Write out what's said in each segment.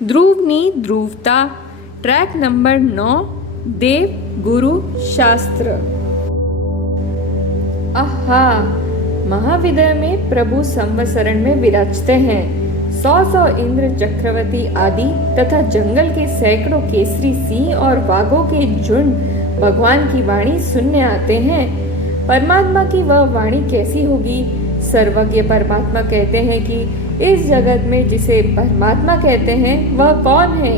ધ્રુવની ધ્રુવતા track number 9 देव गुरु शास्त्र। आहा, महाविद्या में प्रभु संवसरण में विराजते हैं। 100 इंद्र चक्रवर्ती आदि तथा जंगल के सैकड़ों केसरी सिंह और बाघों के झुंड भगवान की वाणी सुनने आते हैं। परमात्मा की वह वाणी कैसी होगी? सर्वज्ञ परमात्मा कहते हैं कि इस जगत में जिसे परमात्मा कहते हैं वह कौन है?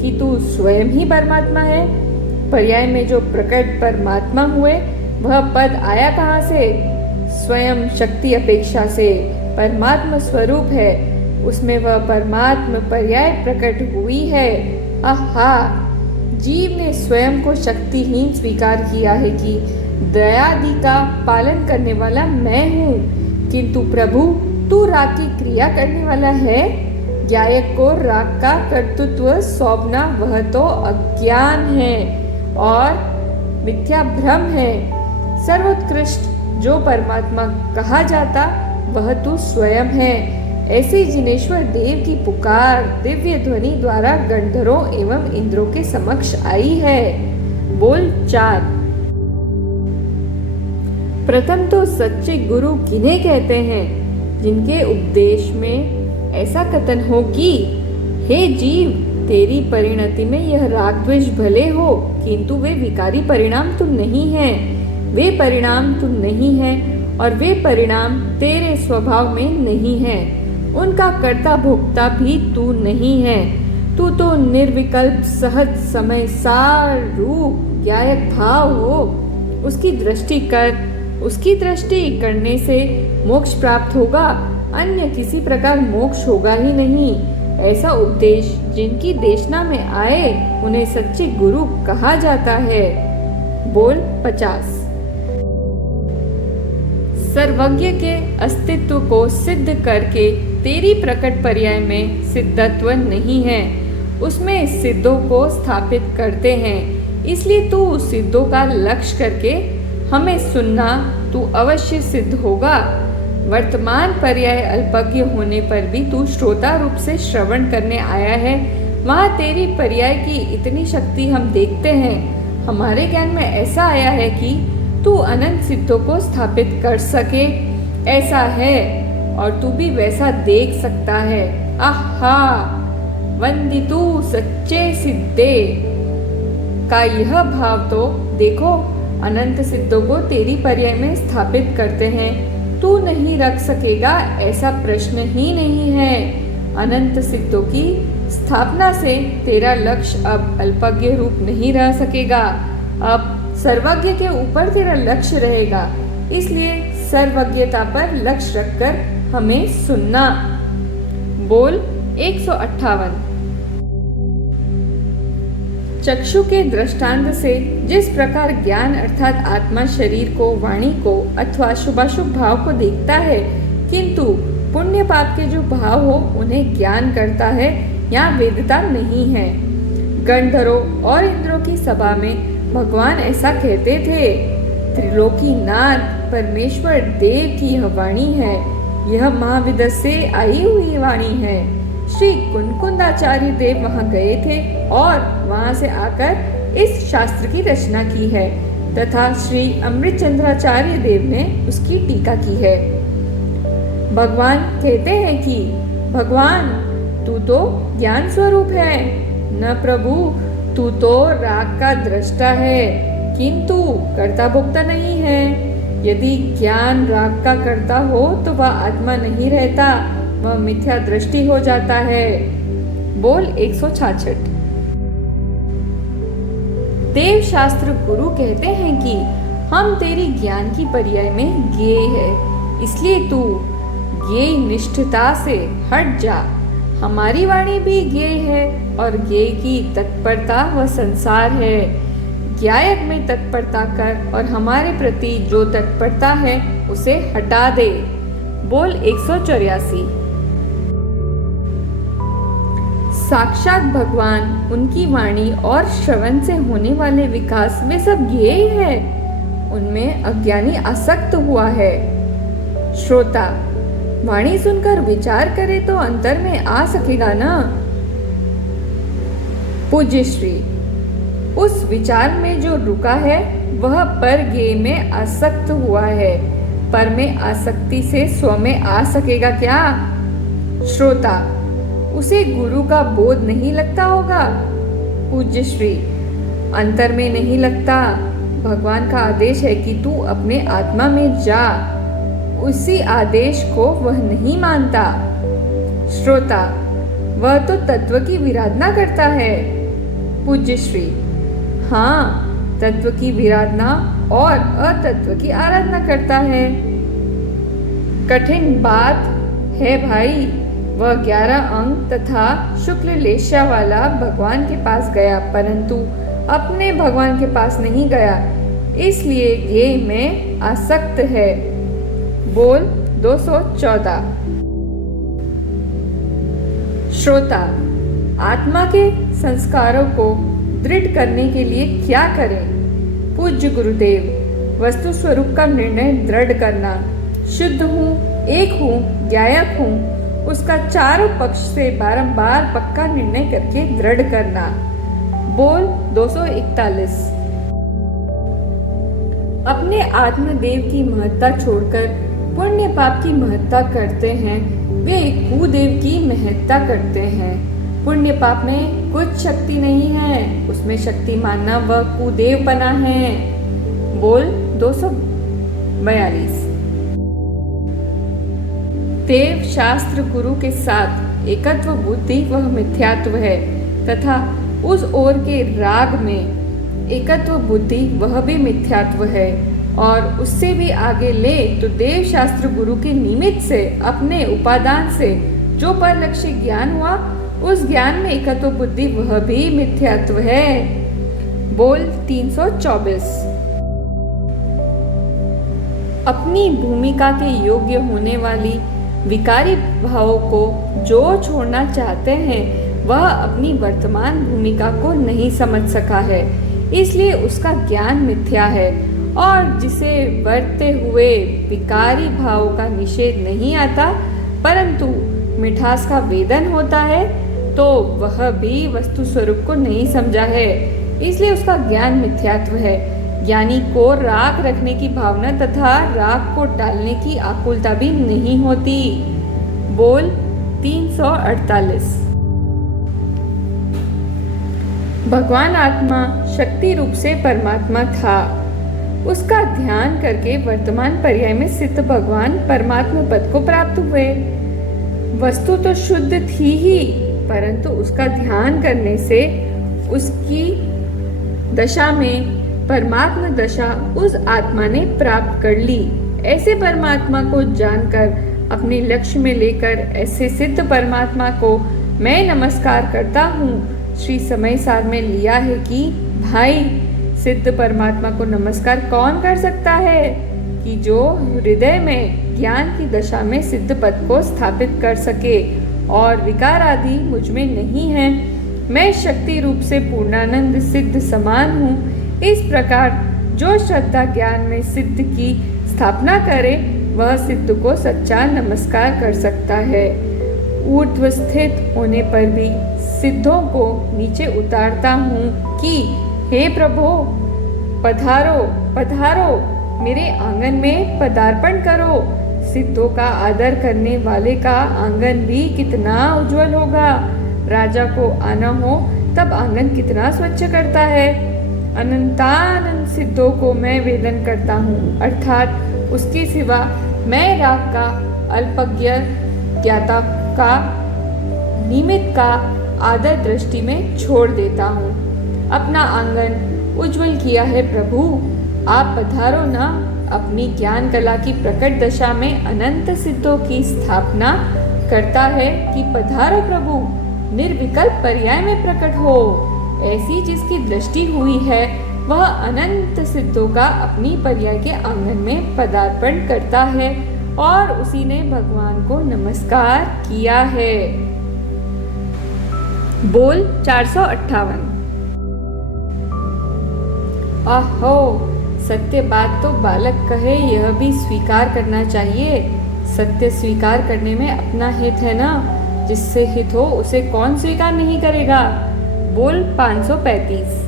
कि तू स्वयं ही परमात्मा है। पर्याय में जो प्रकट परमात्मा हुए वह पद आया कहाँ से? स्वयं शक्ति अपेक्षा से परमात्मा स्वरूप है, उसमें वह परमात्मा पर्याय प्रकट हुई है। आहा, जीव ने स्वयं को शक्तिहीन स्वीकार किया है कि दयादि का पालन करने वाला मैं हूँ, किंतु प्रभु तू राग की क्रिया करने वाला है। गायक को राग का कर्तृत्व सौंपना वह तो अज्ञान है और मिथ्या भ्रम है। सर्वोत्कृष्ट जो परमात्मा कहा जाता वह तू स्वयं है। ऐसे जिनेश्वर देव की पुकार दिव्य ध्वनि द्वारा गंधर्वों एवं इंद्रों के समक्ष आई है। बोल 4। प्रथम तो सच्चे गुरु किन्हें कहते हैं? जिनके उपदेश में ऐसा कथन हो कि हे जीव, तेरी परिणति में यह राग द्वेष भले हो, किंतु वे विकारी परिणाम तुम नहीं है। वे परिणाम तुम नहीं है और वे परिणाम तेरे स्वभाव में नहीं है। उनका कर्ता भोक्ता भी तू नहीं है। तू तो निर्विकल्प सहज समय सार रूप गायक भाव हो। उसकी दृष्टि कर, उसकी दृष्टि करने से मोक्ष प्राप्त होगा, अन्य किसी प्रकार मोक्ष होगा ही नहीं। ऐसा उपदेश जिनकी देशना में आए उन्हें सच्चे गुरु कहा जाता है। बोल 50। सर्वज्ञ के अस्तित्व को सिद्ध करके तेरी प्रकट पर्याय में सिद्धत्व नहीं है, उसमें सिद्धों को स्थापित करते हैं। इसलिए तू सिद्धों का लक्ष्य करके हमें सुनना, तू अवश्य सिद्ध होगा। वर्तमान पर्याय अल्पज्ञ होने पर भी तू श्रोता रूप से श्रवण करने आया है। वहाँ तेरी पर्याय की इतनी शक्ति हम देखते हैं। हमारे ज्ञान में ऐसा आया है कि तू अनंत सिद्धों को स्थापित कर सके, ऐसा है, और तू भी वैसा देख सकता है। आहा, वंदितु सच्चे सिद्धे का यह भाव तो देखो, अनंत सिद्धों को तेरी पर्याय में स्थापित करते हैं। तू नहीं रख सकेगा ऐसा प्रश्न ही नहीं है। अनंत सिद्धों की स्थापना से तेरा लक्ष्य अब अल्पज्ञ रूप नहीं रह सकेगा, अब सर्वज्ञ के ऊपर तेरा लक्ष्य रहेगा। इसलिए सर्वज्ञता पर लक्ष्य रखकर हमें सुनना। बोल 158। चक्षु के दृष्टांत से जिस प्रकार ज्ञान अर्थात आत्मा शरीर को, वाणी को अथवा शुभाशुभ भाव को देखता है, किंतु पुण्य पाप के जो भाव हो उन्हें ज्ञान करता है, यहाँ वेदता नहीं है। गंधर्वों और इंद्रों की सभा में भगवान ऐसा कहते थे। त्रिलोकीनाथ परमेश्वर देव की यह वाणी है, यह महाविद्या से आई हुई वाणी है। श्री कुनकुंदाचार्य देव वहाँ गए थे और वहाँ से आकर इस शास्त्र की रचना की है तथा श्री अमृतचंद्राचार्य देव ने उसकी टीका की है। भगवान कहते हैं कि भगवान तू तो ज्ञान स्वरूप है, न प्रभु तू तो राग का दृष्टा है, किंतु कर्ता भोक्ता नहीं है। यदि ज्ञान राग का कर्ता हो तो वह आत्मा नहीं रहता, वह मिथ्या दृष्टि हो जाता है। बोल 166। देव शास्त्र गुरु कहते हैं कि हम तेरी ज्ञान की पर्याय में ज्ञेय है, इसलिए तू ज्ञेय निष्ठता से हट जा। हमारी वाणी भी ज्ञेय है और ज्ञेय की तत्परता वह संसार है। ज्ञायक में तत्परता कर और हमारे प्रति जो तत्परता है उसे हटा दे। बोल 184। साक्षात भगवान, उनकी वाणी और श्रवण से होने वाले विकास वे सब ज्ञेय है, उनमें अज्ञानी आसक्त हुआ है। श्रोता वाणी सुनकर विचार करे तो अंतर में आ सकेगा ना। पूज्य श्री, उस विचार में जो रुका है वह पर ज्ञेय में आसक्त हुआ है। पर में आसक्ति से स्व में आ सकेगा क्या? श्रोता, उसे गुरु का बोध नहीं लगता होगा। पूज्य श्री, अंतर में नहीं लगता। भगवान का आदेश है कि तू अपने आत्मा में जा, उसी आदेश को वह नहीं मानता। श्रोता, वह तो तत्व की विराधना करता है। पूज्य श्री, हाँ, तत्व की विराधना और अतत्व की आराधना करता है। कठिन बात है भाई। वह 11 अंग तथा शुक्ल लेशा वाला भगवान के पास गया, परंतु अपने भगवान के पास नहीं गया, इसलिए ये में आसक्त है। बोल 214। श्रोता, आत्मा के संस्कारों को दृढ़ करने के लिए क्या करें? पूज्य गुरुदेव, वस्तु स्वरूप का निर्णय दृढ़ करना। शुद्ध हूँ, एक हूँ, ज्ञायक हूँ, उसका चारों पक्ष से बारंबार पक्का निर्णय करके दृढ़ करना। बोल 241। अपने आत्मदेव की महत्ता छोड़कर पुण्य पाप की महत्ता करते हैं, वे कुदेव की महत्ता करते हैं। पुण्य पाप में कुछ शक्ति नहीं है, उसमें शक्ति मानना वह कुदेवपना है। बोल 242। देव शास्त्र गुरु के साथ एकत्व बुद्धि वह मिथ्यात्व है, तथा उस ओर के राग में एकत्व बुद्धि वह भी मिथ्यात्व है। और उससे भी आगे ले तो देव शास्त्र गुरु के निमित्त से अपने उपादान से जो पर लक्ष्य ज्ञान हुआ, उस ज्ञान में एकत्व बुद्धि वह भी मिथ्यात्व है। बोल 324। अपनी भूमिका के योग्य होने वाली विकारी भावों को जो छोड़ना चाहते हैं, वह अपनी वर्तमान भूमिका को नहीं समझ सका है, इसलिए उसका ज्ञान मिथ्या है। और जिसे वर्तते हुए विकारी भावों का निषेध नहीं आता, परंतु मिठास का वेदन होता है, तो वह भी वस्तु स्वरूप को नहीं समझा है, इसलिए उसका ज्ञान मिथ्यात्व है। ज्ञानी को राग रखने की भावना तथा राग को डालने की आकुलता भी नहीं होती। बोल 348। भगवान आत्मा शक्ति रूप से परमात्मा था। उसका ध्यान करके वर्तमान पर्याय में सिद्ध भगवान परमात्मा पद को प्राप्त हुए। वस्तु तो शुद्ध थी ही, परंतु उसका ध्यान करने से उसकी दशा में परमात्मा दशा उस आत्मा ने प्राप्त कर ली। ऐसे परमात्मा को जानकर अपने लक्ष्य में लेकर ऐसे सिद्ध परमात्मा को मैं नमस्कार करता हूँ। श्री समय सार में लिया है कि भाई, सिद्ध परमात्मा को नमस्कार कौन कर सकता है कि जो हृदय में ज्ञान की दशा में सिद्ध पद को स्थापित कर सके, और विकार आदि मुझ में नहीं है। मैं शक्ति रूप से पूर्णानंद सिद्ध समान हूँ। इस प्रकार जो श्रद्धा ज्ञान में सिद्ध की स्थापना करे, वह सिद्ध को सच्चा नमस्कार कर सकता है। ऊर्ध्व स्थित होने पर भी सिद्धों को नीचे उतारता हूँ कि हे प्रभु, पधारो पधारो, मेरे आंगन में पदार्पण करो। सिद्धों का आदर करने वाले का आंगन भी कितना उज्जवल होगा। राजा को आना हो तब आंगन कितना स्वच्छ करता है। अनंतानंद सिद्धों को मैं वेदन करता हूँ, अर्थात उसके सिवा मैं राग का, अल्पज्ञ ज्ञाता का, निमित्त का आदर दृष्टि में छोड़ देता हूँ। अपना आंगन उज्जवल किया है प्रभु, आप पधारो ना। अपनी ज्ञान कला की प्रकट दशा में अनंत सिद्धों की स्थापना करता है कि पधारो प्रभु, निर्विकल्प पर्याय में प्रकट हो। ऐसी जिसकी दृष्टि हुई है, वह अनंत सिद्धों का अपनी पर्याय के आंगन में पदार्पण करता है, और उसी ने भगवान को नमस्कार किया है। बोल 458। आहो, सत्य बात तो बालक कहे यह भी स्वीकार करना चाहिए। सत्य स्वीकार करने में अपना हित है ना, जिससे हित हो उसे कौन स्वीकार नहीं करेगा। बोल 535।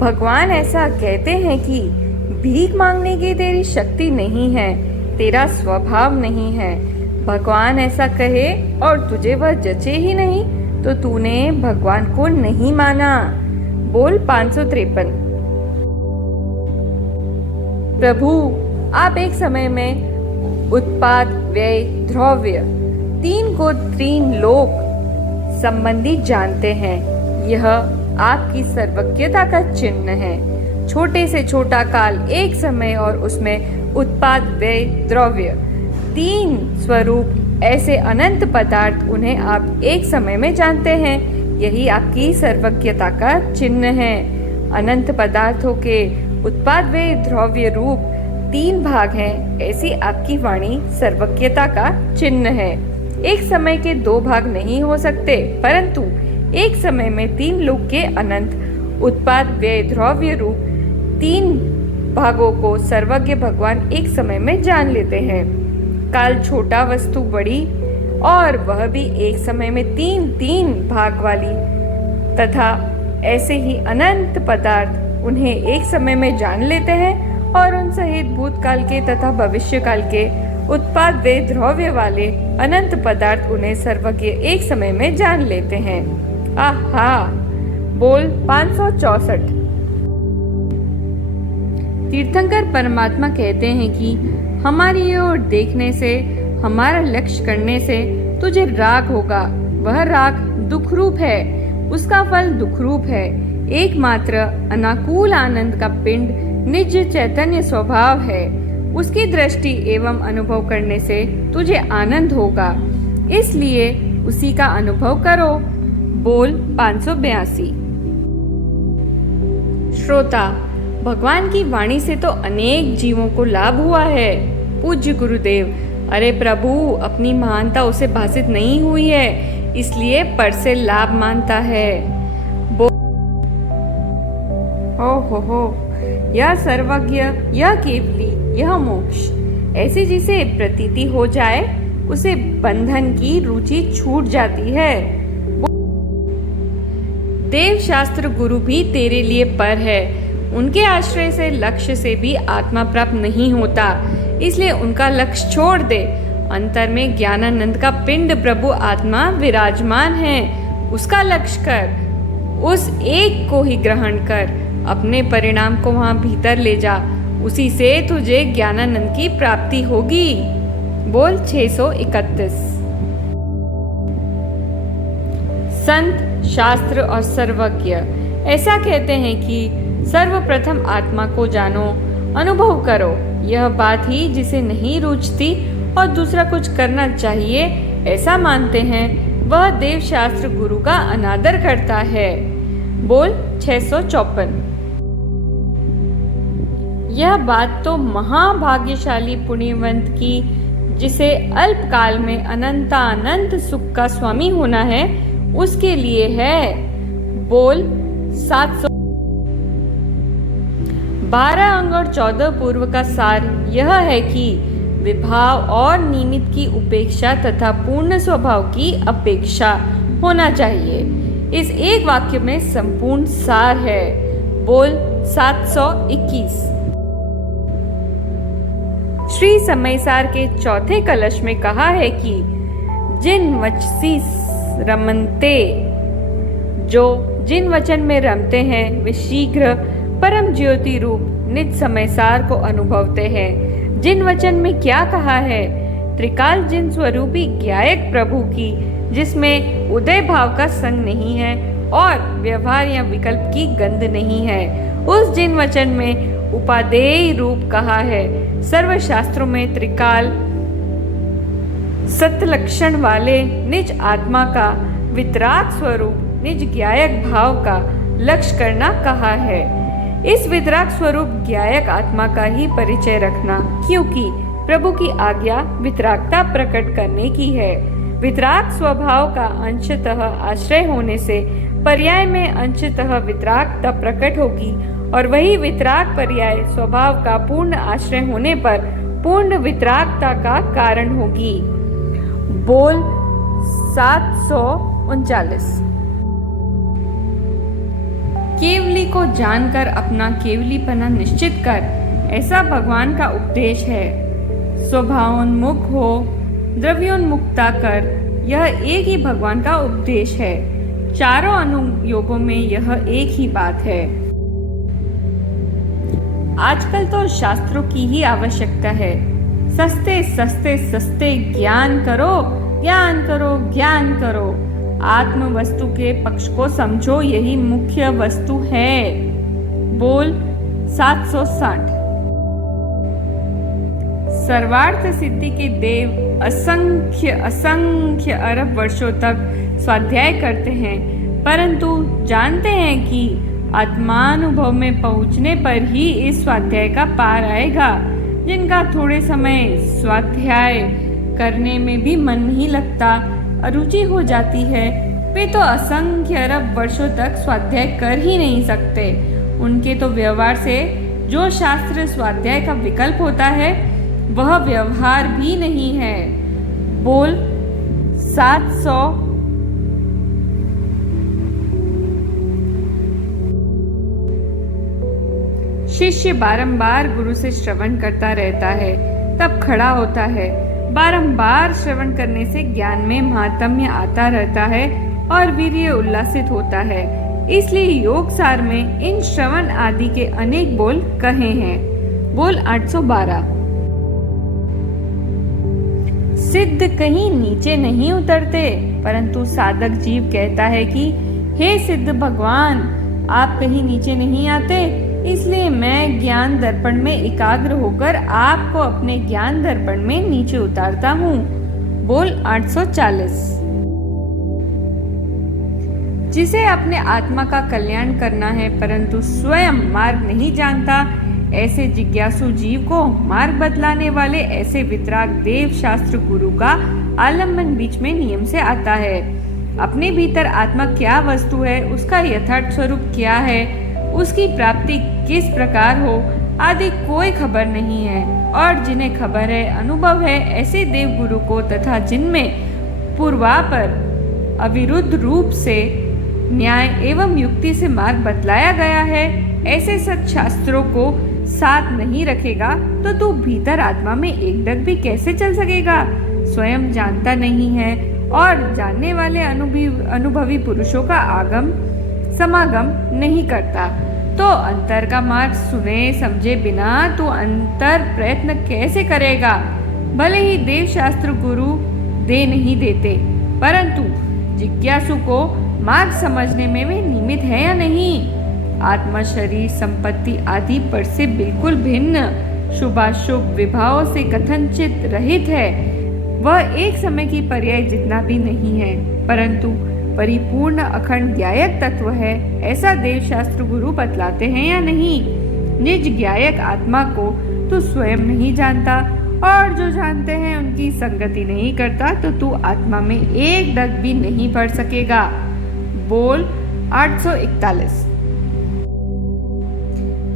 भगवान ऐसा कहते हैं कि भीख मांगने की तेरी शक्ति नहीं है, तेरा स्वभाव नहीं है। भगवान ऐसा कहे और तुझे वह जचे ही नहीं तो तूने भगवान को नहीं माना। बोल 553। प्रभु, आप एक समय में उत्पाद, व्यय, द्रव्य, 3 को 3 लोक संबंधी जानते हैं। यह आपकी सर्वज्ञता का चिन्ह है। छोटे से छोटा काल, एक समय और उसमें उत्पाद, व्यय, द्रव्य, 3 स्वरूप, ऐसे अनंत पदार्थ, उन्हें आप एक समय में जानते हैं। यही आपकी सर्वज्ञता का चिन्ह है। अनंत पदार्थों के उत्पाद, व्यय, द्रव्य रूप 3 भाग हैं। ऐसी आपकी वाणी सर्वज्ञता का चिन्ह है। एक समय के 2 भाग नहीं हो सकते, परंतु एक समय में 3 लोक के अनंत उत्पाद, व्यय, द्रव्य रूप 3 भागों को सर्वज्ञ भगवान एक समय में जान लेते हैं। काल छोटा, वस्तु बड़ी, और वह भी एक समय में 3 भाग वाली, तथा ऐसे ही अनंत पदार्थ, उन्हें एक समय में जान लेते हैं और उन सहित भूतकाल के तथा भविष्य काल के उत्पाद, व्यय, द्रव्य वाले अनंत पदार्थ, उन्हें सर्वज्ञ एक समय में जान लेते हैं। आहा। बोल 564। तीर्थंकर परमात्मा कहते हैं कि हमारी ओर देखने से, हमारा लक्ष्य करने से तुझे राग होगा। वह राग दुख रूप है, उसका फल दुख रूप है। एकमात्र अनाकूल आनंद का पिंड निज चैतन्य स्वभाव है। उसकी दृष्टि एवं अनुभव करने से तुझे आनंद होगा, इसलिए उसी का अनुभव करो। बोल 582। श्रोता, भगवान की वाणी से तो अनेक जीवों को लाभ हुआ है। पूज्य गुरुदेव, अरे प्रभु, अपनी महानता उसे भासित नहीं हुई है, इसलिए पर से लाभ मानता है। हो, यह सर्वज्ञ, यह केवली, यह मोक्ष, ऐसे जिसे प्रतीति हो जाए उसे बंधन की रुचि छूट जाती है। देव शास्त्र गुरु भी तेरे लिए पर है। उनके आश्रय से लक्ष्य से भी आत्मा प्राप्त नहीं होता, इसलिए उनका लक्ष्य छोड़ दे। अंतर में ज्ञानानंद का पिंड प्रभु आत्मा विराजमान है, उसका लक्ष्य कर। उस एक को ही ग्रहण कर, अपने परिणाम को वहां भीतर ले जा, उसी से तुझे ज्ञानानंद की प्राप्ति होगी। बोल 631। संत, शास्त्र और सर्वज्ञ ऐसा कहते हैं कि सर्वप्रथम आत्मा को जानो, अनुभव करो। यह बात ही जिसे नहीं रुचती और दूसरा कुछ करना चाहिए ऐसा मानते हैं, वह देव शास्त्र गुरु का अनादर करता है। बोल 654। यह बात तो महाभाग्यशाली पुण्यवंत की, जिसे अल्पकाल में अनंतानंत सुख का स्वामी होना है, उसके लिए है। बोल 700। 12 अंग और 14 पूर्व का सार यह है कि विभाव और निमित्त की उपेक्षा तथा पूर्ण स्वभाव की अपेक्षा होना चाहिए। इस एक वाक्य में संपूर्ण सार है। बोल 721। श्री समयसार के चौथे कलश में कहा है कि जिन वचसी रमनते, जो जिन वचन में रमते हैं वे शीघ्र परम ज्योति रूप निज समयसार को अनुभवते हैं। जिन वचन में क्या कहा है? त्रिकाल जिन स्वरूपी ज्ञायक प्रभु की, जिसमें उदय भाव का संग नहीं है और व्यवहार या विकल्प की गंध नहीं है, उस जिन वचन में उपादेय रूप कहा है। सर्वशास्त्रों में त्रिकाल सत्लक्षण वाले निज आत्मा का वितराग स्वरूप निज ज्ञायक भाव का लक्ष्य करना कहा है। इस वितराग स्वरूप ज्ञायक आत्मा का ही परिचय रखना, क्योंकि प्रभु की आज्ञा वितरागता प्रकट करने की है। वितराग स्वभाव का अंशतः आश्रय होने से पर्याय में अंशतः वितरागता प्रकट होगी, और वही वितराग पर्याय स्वभाव का पूर्ण आश्रय होने पर पूर्ण वितरागता का कारण होगी। बोल 700 39। केवली को जानकर अपना केवलीपना निश्चित कर, ऐसा भगवान का उपदेश है। स्वभावोन्मुख हो, द्रव्योन्मुक्ता कर, यह एक ही भगवान का उपदेश है। चारों अनुयोगों में यह एक ही बात है। आजकल तो शास्त्रों की ही आवश्यकता है। सस्ते सस्ते सस्ते ज्ञान करो, ज्ञान करो, ज्ञान करो। आत्म वस्तु के पक्ष को समझो, यही मुख्य वस्तु है। बोल 760। सर्वार्थ सिद्धि के देव असंख्य असंख्य अरब वर्षों तक स्वाध्याय करते हैं, परंतु जानते हैं कि आत्मानुभव में पहुंचने पर ही इस स्वाध्याय का पार आएगा। जिनका थोड़े समय स्वाध्याय करने में भी मन नहीं लगता, अरुचि हो जाती है, वे तो असंख्य अरब वर्षों तक स्वाध्याय कर ही नहीं सकते। उनके तो व्यवहार से जो शास्त्र स्वाध्याय का विकल्प होता है, वह व्यवहार भी नहीं है। बोल 700। शिष्य बारंबार गुरु से श्रवण करता रहता है, तब खड़ा होता है। बारंबार श्रवण करने से ज्ञान में महात्म्य आता रहता है और वीर्य उल्लासित होता है। इसलिए योग सार में इन श्रवण आदि के अनेक बोल कहे हैं। बोल 812। सिद्ध कहीं नीचे नहीं उतरते, परंतु साधक जीव कहता है कि हे सिद्ध भगवान, आप कहीं नीचे नहीं आते, इसलिए मैं ज्ञान दर्पण में एकाग्र होकर आपको अपने ज्ञान दर्पण में नीचे उतारता हूँ। बोल 840। जिसे अपने आत्मा का कल्याण करना है, परंतु स्वयं मार्ग नहीं जानता, ऐसे जिज्ञासु जीव को मार्ग बतलाने वाले ऐसे वितराग देव शास्त्र गुरु का आलम्बन बीच में नियम से आता है। अपने भीतर आत्मा क्या वस्तु है, उसका यथार्थ स्वरूप क्या है, उसकी प्राप्ति किस प्रकार हो आदि कोई खबर नहीं है। और जिन्हें खबर है, अनुभव है, ऐसे देव गुरु को तथा जिनमें पूर्वापर अविरुद्ध रूप से न्याय एवं युक्ति से मार्ग बतलाया गया है, ऐसे सत्शास्त्रों को साथ नहीं रखेगा तो तू भीतर आत्मा में एक डग भी कैसे चल सकेगा। स्वयं जानता नहीं है और जानने वाले अनुभवी पुरुषों का आगम समागम नहीं करता, तो अंतर का मार्ग सुने समझे बिना तू अंतर प्रयत्न कैसे करेगा। भले ही देव शास्त्र गुरु दे नहीं देते, परंतु जिज्ञासु को मार्ग समझने में वे निमित्त है या नहीं। आत्मा शरीर संपत्ति आदि पर से बिल्कुल भिन्न, शुभाशुभ विभावों से कथनचित रहित है। वह एक समय की पर्याय जितना भी नहीं है, परंतु परिपूर्ण अखंड ज्ञायक तत्व है। ऐसा देव शास्त्र गुरु बतलाते हैं या नहीं। निज ज्ञायक आत्मा को तू स्वयं नहीं जानता, और जो जानते हैं उनकी संगति नहीं करता, तो तू आत्मा में एक डग भी नहीं पढ़ सकेगा। बोल 841।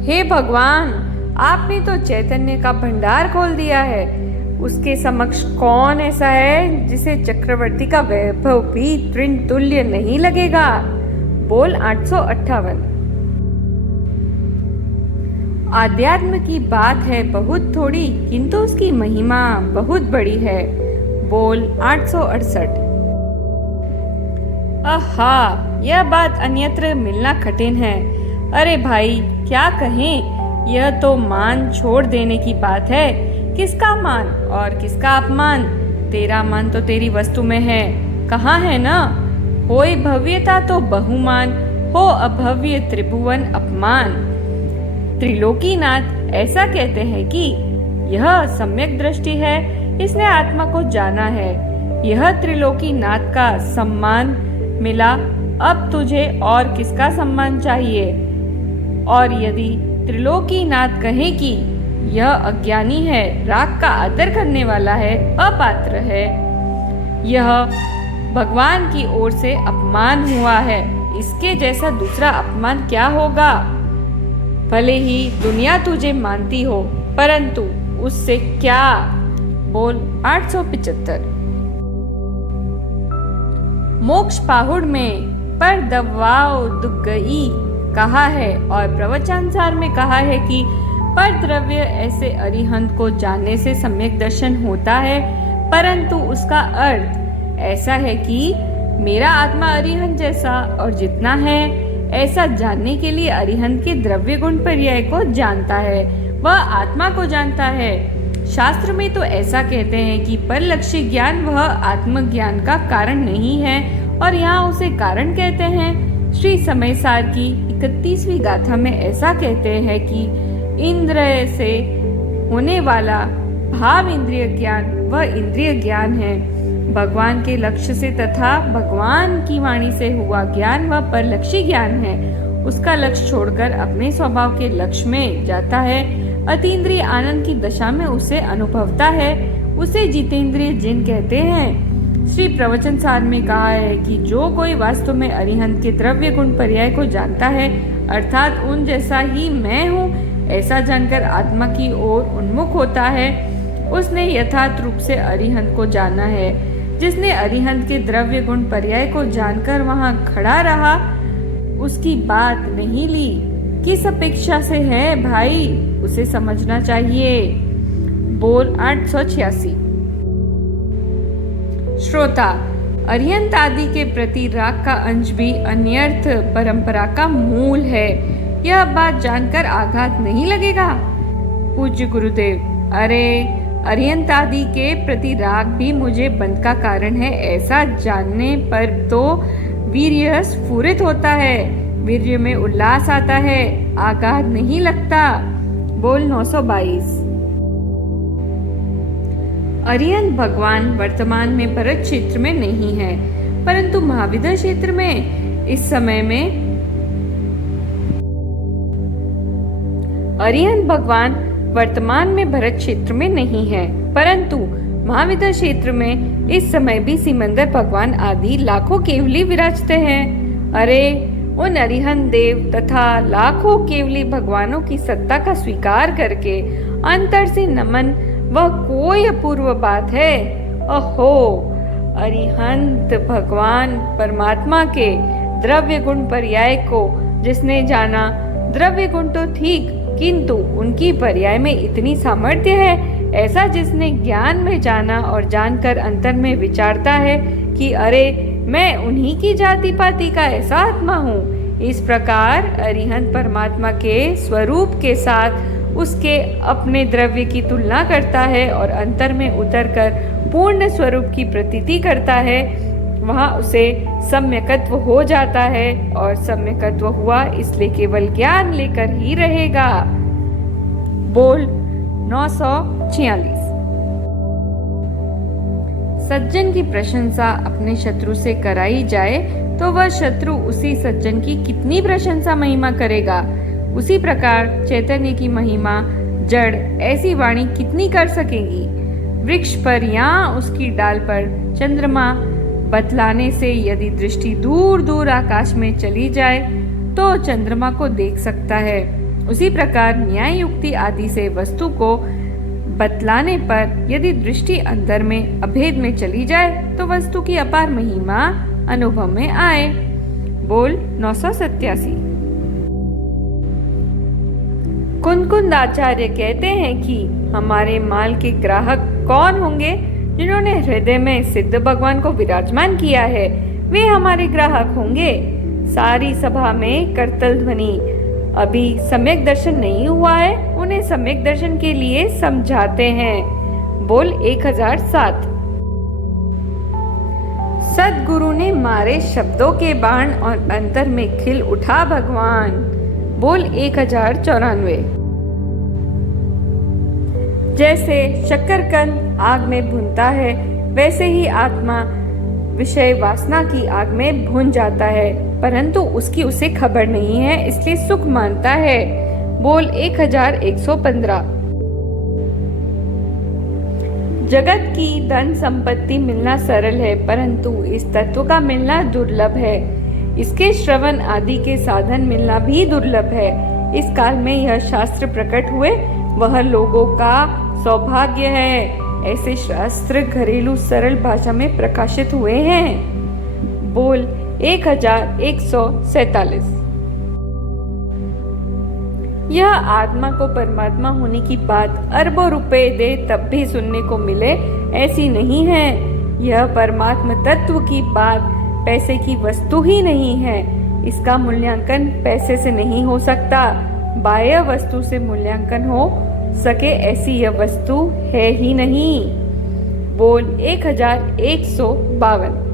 हे भगवान, आपने तो चैतन्य का भंडार खोल दिया है। उसके समक्ष कौन ऐसा है जिसे चक्रवर्ती का वैभव भी तृण तुल्य नहीं लगेगा। बोल 858। आध्यात्म की बात है बहुत थोड़ी, किंतु उसकी महिमा बहुत बड़ी है। बोल 868। आहा, यह बात अन्यत्र मिलना कठिन है। अरे भाई, क्या कहें, यह तो मान छोड़ देने की बात है। किसका मान और किसका अपमान। तेरा मान तो तेरी वस्तु में है, कहाँ है ना। होय भव्यता तो बहुमान, हो अभव्य त्रिभुवन अपमान। त्रिलोकीनाथ ऐसा कहते हैं कि यह सम्यक दृष्टि है, इसने आत्मा को जाना है। यह त्रिलोकीनाथ का सम्मान मिला, अब तुझे और किसका सम्मान चाहिए। और यदि त्रिलोकीनाथ कहे कि यह अज्ञानी है, राग का आदर करने वाला है, अपात्र है, यह भगवान की ओर से अपमान हुआ है, इसके जैसा दूसरा अपमान क्या होगा। भले ही दुनिया तुझे मानती हो, परंतु उससे क्या। बोल 875। मोक्ष पाहुड़ में पर दवाओ दुख गई कहा है, और प्रवचनानुसार में कहा है कि पर द्रव्य ऐसे अरिहंत को जानने से सम्यक दर्शन होता है, परंतु उसका अर्थ ऐसा है कि मेरा आत्मा अरिहंत जैसा और जितना है ऐसा जानने के लिए अरिहंत के द्रव्य गुण पर्याय को जानता है, वह आत्मा को जानता है। शास्त्र में तो ऐसा कहते हैं कि परलक्ष्य ज्ञान वह आत्मज्ञान का कारण नहीं है, और यहाँ उसे कारण कहते हैं। श्री समयसार की 31वीं गाथा में ऐसा कहते हैं कि इंद्र से होने वाला भाव इंद्रिय ज्ञान वह इंद्रिय ज्ञान है, भगवान के लक्ष्य से तथा भगवान की वाणी से हुआ ज्ञान वह परलक्ष्य ज्ञान है। उसका लक्ष्य छोड़कर अपने स्वभाव के लक्ष्य में जाता है, अतीन्द्रिय आनंद की दशा में उसे अनुभवता है, उसे जितेंद्रिय जिन कहते हैं। श्री प्रवचन सार में कहा है कि जो कोई वास्तव में अरिहंत के द्रव्य गुण पर्याय को जानता है, अर्थात उन जैसा ही मैं हूँ ऐसा जानकर आत्मा की ओर उन्मुख होता है, उसने यथार्थ रूप से अरिहंत को जाना है। जिसने अरिहंत के द्रव्य गुण पर्याय को जानकर वहां खड़ा रहा, उसकी बात नहीं ली। किस अपेक्षा से है भाई, उसे समझना चाहिए। बोल 886। श्रोता, अरिहंत आदि के प्रति राग का अंश भी अन्यर्थ परंपरा का मूल है, यह बात जानकर आघात नहीं लगेगा। पूज्य गुरुदेव, अरे अरिहंत आदि के प्रति राग भी मुझे बंध का कारण है, ऐसा जानने पर तो वीर्य स्फुरित होता है, वीर्य में उल्लास आता है, आघात नहीं लगता। बोल 922। अरिहंत भगवान वर्तमान में भरत क्षेत्र में नहीं है, परंतु महाविद्या क्षेत्र में इस समय में अरिहंत भगवान वर्तमान में भरत क्षेत्र में नहीं है, परंतु महाविद्या क्षेत्र में इस समय भी सिमंदर भगवान आदि लाखों केवली विराजते हैं। अरे उन अरिहंत देव तथा लाखों केवली भगवानों की सत्ता का स्वीकार करके अंतर से नमन वह कोई अपूर्व बात है। अहो, अरिहंत भगवान परमात्मा के द्रव्य गुण पर्याय को जिसने जाना, द्रव्य गुण तो ठीक, किंतु उनकी पर्याय में इतनी सामर्थ्य है, ऐसा जिसने ज्ञान में जाना और जानकर अंतर में विचारता है कि अरे मैं उन्हीं की जाति पाति का ऐसा आत्मा हूँ। इस प्रकार अरिहंत परमात्मा के स्वरूप के साथ उसके अपने द्रव्य की तुलना करता है और अंतर में उतरकर पूर्ण स्वरूप की प्रतीति करता है, वहाँ उसे सम्यकत्व हो जाता है, और सम्यकत्व हुआ इसलिए केवल ज्ञान लेकर ही रहेगा। बोल 946। सज्जन की प्रशंसा अपने शत्रु से कराई जाए तो वह शत्रु उसी सज्जन की कितनी प्रशंसा महिमा करेगा। उसी प्रकार चैतन्य की महिमा जड़ ऐसी वाणी कितनी कर सकेगी। वृक्ष पर या उसकी डाल पर चंद्रमा बतलाने से यदि दृष्टि दूर दूर आकाश में चली जाए तो चंद्रमा को देख सकता है। उसी प्रकार न्याय युक्ति आदि से वस्तु को बतलाने पर यदि दृष्टि अंदर में अभेद में चली जाए तो वस्तु की अपार महिमा अनुभव में आए। बोल 987। कुंद आचार्य कहते हैं कि हमारे माल के ग्राहक कौन होंगे, जिन्होंने हृदय में सिद्ध भगवान को विराजमान किया है, वे हमारे ग्राहक होंगे। सारी सभा में करतल ध्वनि, अभी सम्यक दर्शन नहीं हुआ है, उन्हें सम्यक दर्शन के लिए समझाते हैं। बोल 1007। सदगुरु ने मारे शब्दों के बाण और अंतर में खिल उठा भगवान। बोल 1094। जैसे शक्करकंद आग में भुनता है, वैसे ही आत्मा विषय वासना की आग में भुन जाता है, परंतु उसकी उसे खबर नहीं है, इसलिए सुख मानता है। बोल 1115। जगत की धन संपत्ति मिलना सरल है, परंतु इस तत्व का मिलना दुर्लभ है। इसके श्रवण आदि के साधन मिलना भी दुर्लभ है। इस काल में यह शास्त्र प्रकट हुए, वह लोगों का सौभाग्य है। ऐसे शास्त्र घरेलू सरल भाषा में प्रकाशित हुए हैं। बोल 1147। यह आत्मा को परमात्मा होने की बात अरबों रुपए दे तब भी सुनने को मिले ऐसी नहीं है। यह परमात्म तत्व की बात पैसे की वस्तु ही नहीं है। इसका मूल्यांकन पैसे से नहीं हो सकता। बाह्य वस्तु से मूल्यांकन हो सके ऐसी यह वस्तु है ही नहीं। बोल 1152।